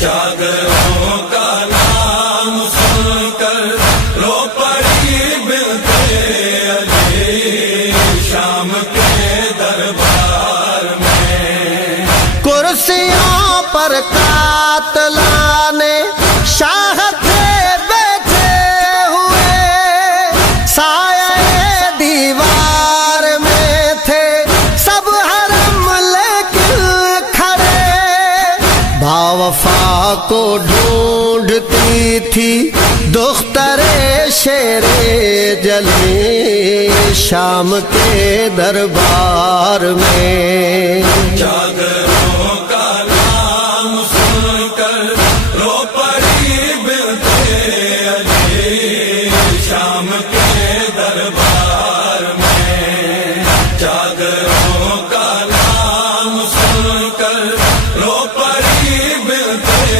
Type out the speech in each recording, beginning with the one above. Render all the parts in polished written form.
جاگروں کا نام سن کر رو پڑی بنتے علی شام کے دربار میں۔ کرسیوں پر قاتلان شاہ تھے بیٹھے ہوئے، سایہ دیوار میں تھے سب حرم لیکن کھڑے، باوفا کو ڈھونڈتی تھی دختر شیر جلی شام کے دربار میں۔ جاگروں کا نام سن کر رو پڑی بنتے علی شام کے دربار میں۔ جاگروں کا نام سن کر رو پڑی بنتے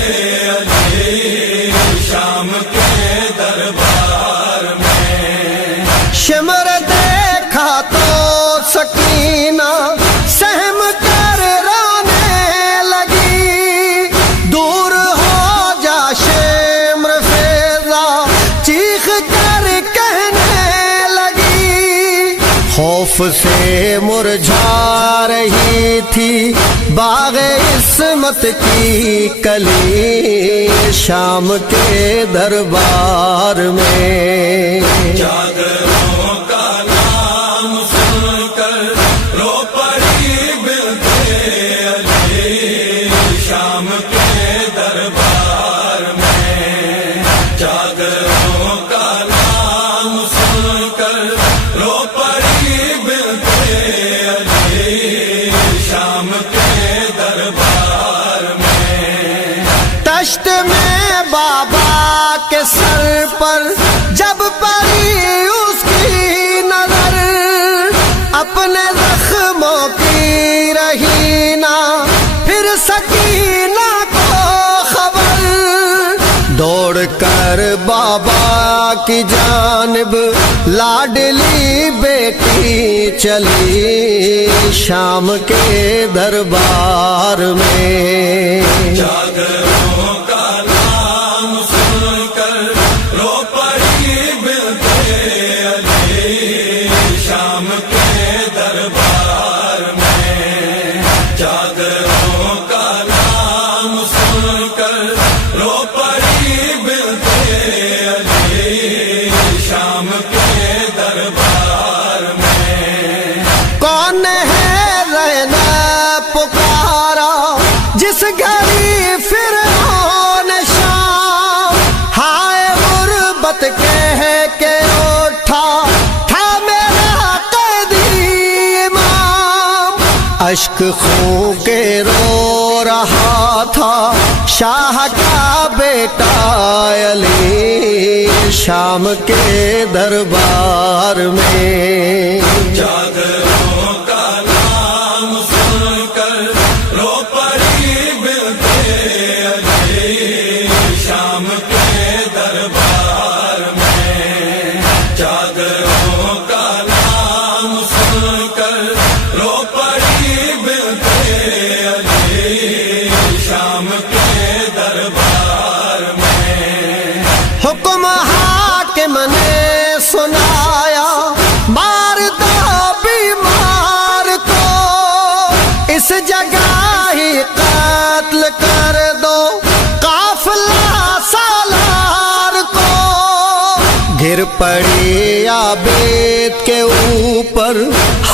علی شام کے دربار میں۔ شمر دیکھا تو سکینہ سہم کر رونے لگی، دور ہو جا شمر فیضا چیخ کر کہنے لگی، خوف سے مرجھا رہی تھی باغ عصمت کی کلی شام کے دربار میں۔ جاگروں کا نام سن کر رو پڑی بنتے علی شام کے دربار میں۔ جاگروں کا نام سن کر رو پڑی بنتے علی شام کے دربار میں۔ تشت میں بابا کے سر پر جب پڑی اس کی نظر، اپنے زخموں کی رہی نہ پھر سکینہ کو خبر، دوڑ کر بابا کی جانب لاڈلی بیٹی چلی شام کے دربار میں۔ جاگروں کا نام سن کر رو پڑی بنتے علی شام کے دربار میں۔ جاگروں کا نام سن کر رو پڑی بنتے علی شام کے دربار میں۔ کون ہے رہنا پکارا جس گھڑی فرعون شام، ہائے غربت کہہ کے اٹھا تھا میرا قیدی امام، اشک خون کے رو رہا تھا شاہ کا بیٹا علی شام کے دربار میں۔ جاگروں کا نام سن کر رو پڑی بنتے علی شام کے دربار میں۔ جاگروں کا نام سن کر رو پڑی بنتے علی شام کے دربار میں۔ حکم حاکم نے سنایا مار دو بیمار کو، اس جگہ ہی قتل کر دو قافلہ سالار کو، گر پڑی عابد کے اوپر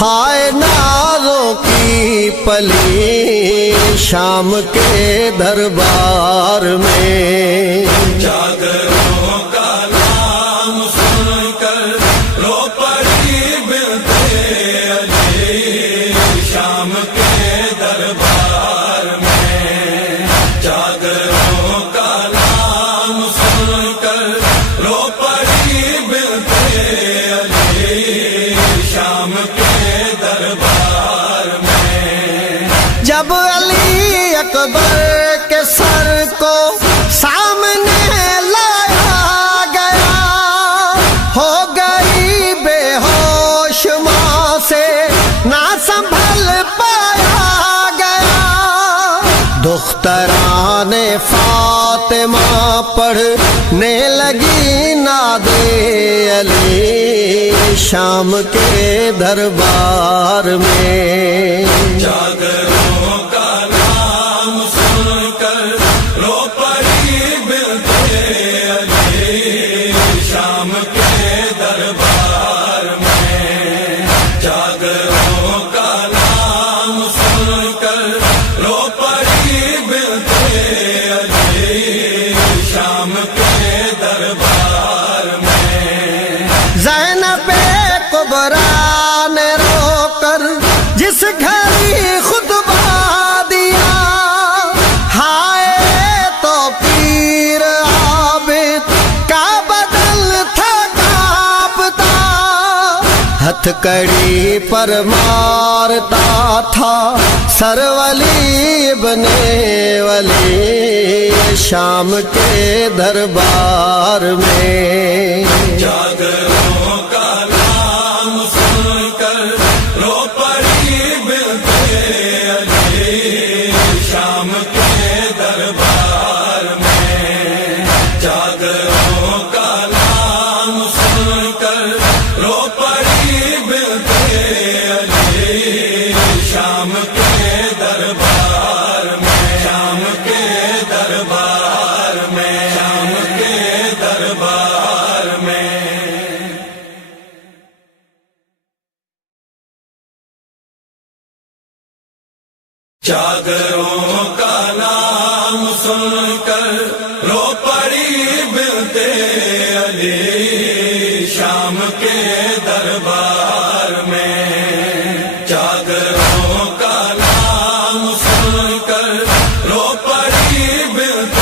ہائے نازوں کی پلی شام کے دربار میں۔ جاگروں کا نام سن کر رو پڑی بنتے علی شام کے دربار میں۔ جاگروں کا نام سن کر رو پڑی بنتے علی شام کے دربار میں۔ جب علی اکبر کے سر کو سامنے لایا شان فاطمہ پڑھنے لگی ناد علی شام کے دربار میں جاگروں کا نام سن کر رو پڑی بنت علی شام کے دربار میں جاگروں کا نام سن کر رو پڑی بنت علی شام کے دربار میں زینب کبریٰ نے رو کر جس گھڑی خطبہ دیا ہائے تو پیر عابد کا بدل تھا کانپتا ہتھ کڑی پر مارتا تھا سر ولی ابن ولی شام کے دربار میں جاگروں کا نام سن کر رو پڑی بنت علی شام کے دربار میں جاگروں کا نام سن کر رو پڑی بنت علی شام کے دربار میں شام کے دربار میں شام کے دربار میں جاگروں کا نام سن کر رو پڑی بنت علی شام کے دربار میں جاگروں کا نام سن کر رو پڑی بنت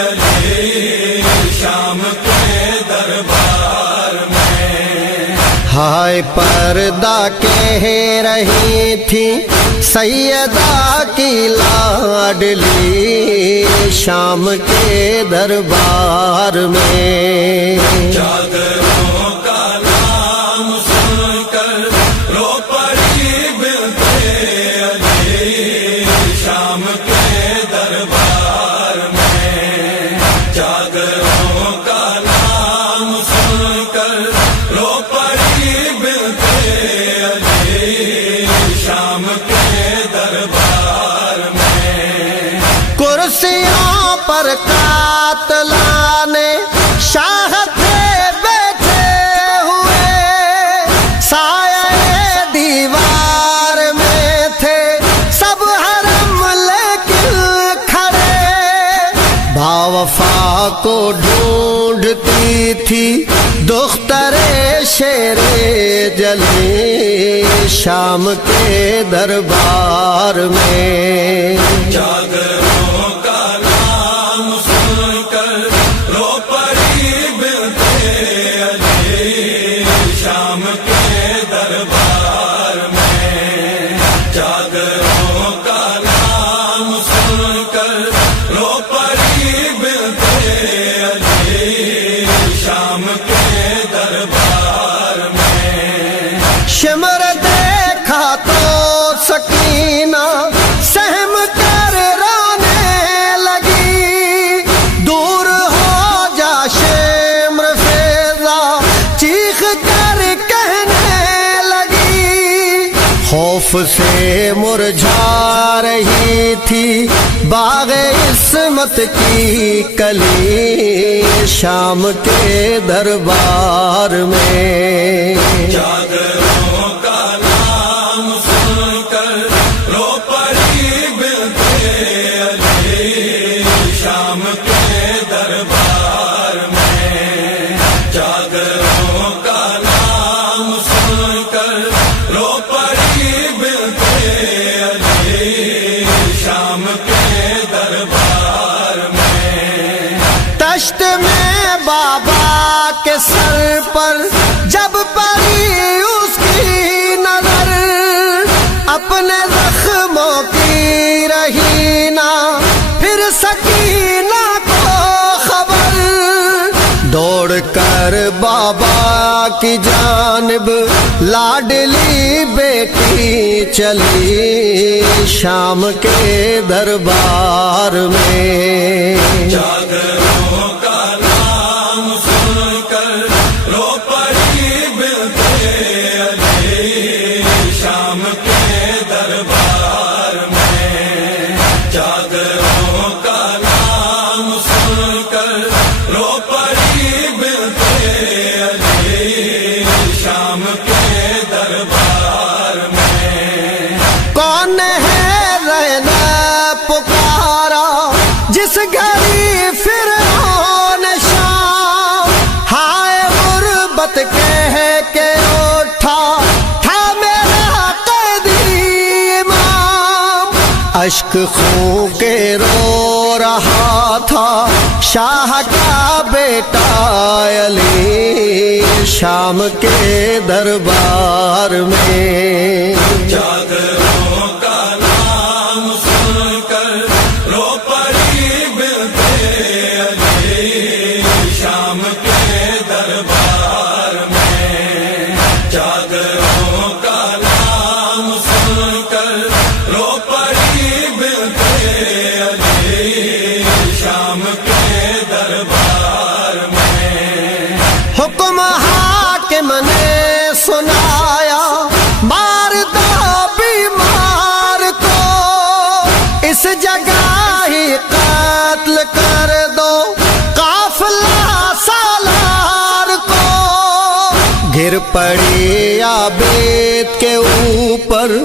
علی شام کے دربار میں ہائے پردہ کہہ رہی تھی سیدہ کی لاڈلی شام کے دربار میں جاگروں کا نام سن کر رو پڑی بنت علی شام کے دربار میں جاگروں کا نام سن کر رو پڑی بنت علی شام کے دربار میں کرسیوں پر قاتلان شاہ تھے بیٹھے ہوئے سایہ دیوار میں تھے سب حرم لیکن کھڑے باوفا کو ڈھونڈتی تھی دختر شیر جلی شام کے دربار میں جاگروں کا نام سن کر رو پڑی بنت علی شام کے دربار میں جاگروں کا نام سن کر رو پڑی بنت علی شام کے دربار میں شمر دیکھا تو سکینہ سہم کر رونے لگی دور ہو جا شمر فیضا چیخ کر کہنے لگی خوف سے مرجھا رہی تھی باغ عصمت کی کلی شام کے دربار میں جاگروں کا نام سن کر رو پڑی بنت علی شام کے دربار میں جاگروں کا نام سن کر رو پڑی بنت علی شام کے دربار میں دشت میں بابا کے سر پر جب پڑی اس کی نظر اپنے زخموں کی رہی نہ پھر سکینہ کو خبر دوڑ کر بابا کی جانب لاڈلی بیٹی چلی شام کے دربار میں، چادروں کا نام سن کر رو پڑی بنتے علی شام کے دربار میں، چادروں کا نام سن کر رو پڑی بنتے علی شام کے دربار میں۔ کون ہے رہنا پکارا جس گھڑی فرعون شام، ہائے غربت کہہ کے اٹھا تھا میرا قیدی امام، اشک خون کے رو رہا تھا شاہ کا بیٹا علی شام کے دربار میں۔ چادروں کا نام سن کر رو پڑی بنتے علی شام کے دربار میں، چادروں کا نام سن کر رو پڑی بنتے علی شام کے دربار میں۔ حکم حاکم نے سنایا مار دو بیمار کو، اس جگہ ہی قتل کر دو قافلہ سالار کو، گر پڑی عابد کے اوپر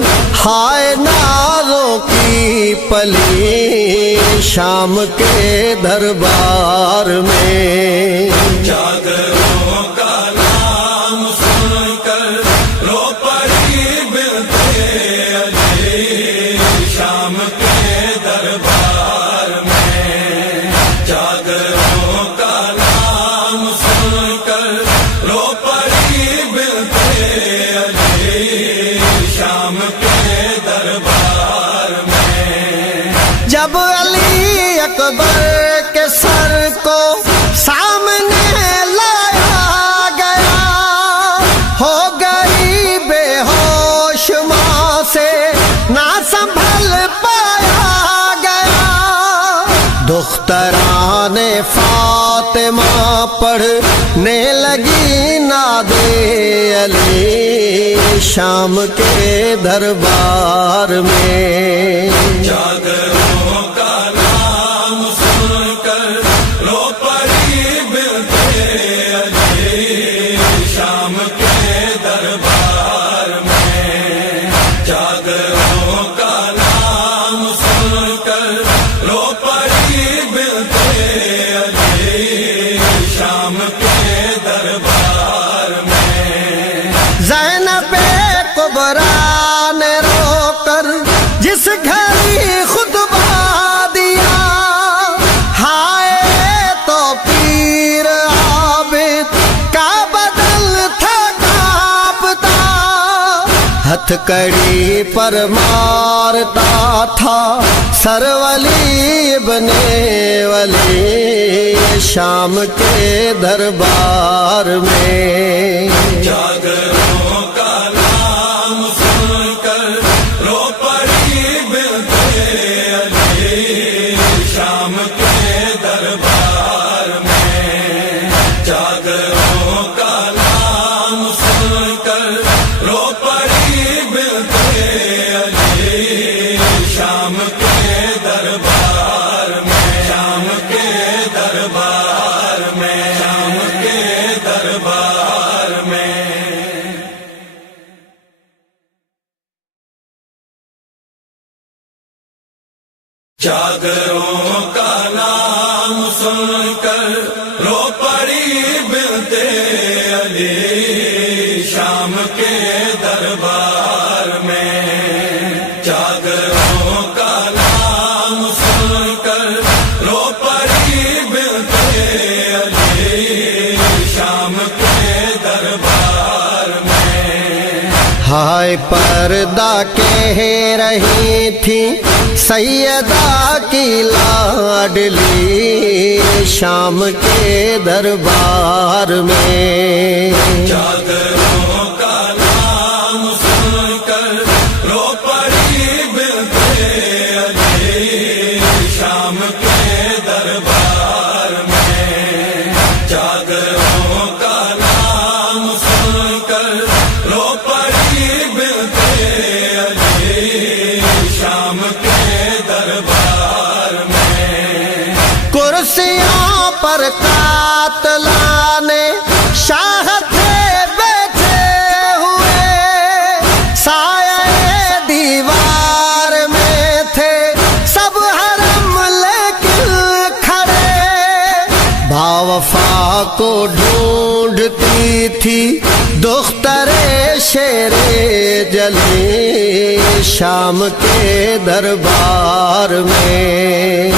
ہائے ناروں کی پلی شام کے دربار میں۔ چادروں کا نام سن کر رو پڑی بنتے علی شام کے دربار میں، چادروں کا نام سن کر رو پڑی بنتے علی شام کے دربار میں۔ جب علی اکبر کے سر کو سامنے لایا گیا، ہو گئی بے ہوش ماں سے نہ سنبھل پایا گیا، دختران فاطمہ پڑھنے لگی ناد علی شام کے دربار میں۔ چادروں کا نام سن کر رو پڑی بنتے علی شام کے دربار میں، چادروں کا نام سن کر رو پڑی بنتے علی شام کے دربار میں۔ زینب کبریٰ نے رو کر جس گھڑی خطبہ دیا، ہائے تو پیر عابد کا بدل تھا کانپتا، ہتھ کڑی پر مارتا تھا سر ولی ابن ولی شام کے دربار میں۔ چادروں کا نام سن کر رو پڑی بنتے علی شام کے دربار میں، چادروں کا نام سن کر رو پڑی بنتے علی شام کے دربار میں، شام کے دربار میں، شام کے دربار میں۔ چادروں کا نام سن کر رو پڑی بنتے علی شام کے دربار میں، چادروں کا نام سن کر رو پڑی بنتے علی شام کے دربار میں۔ ہائے پردہ کہہ رہی تھی سیدہ کی لاڈلی شام کے دربار میں چادروں کا نام سن کر رو پڑی بنتے علی شام کے دربار میں چادروں کا نام سن کر رو پڑی بنتے علی شام کے دربار میں کرسیوں پر قاتلان شاہ تھے بیٹھے ہوئے سایہ دیوار میں تھے سب حرم لیکن کھڑے باوفا کو ڈھونڈتی تھی دختر شیر جلی شام کے دربار میں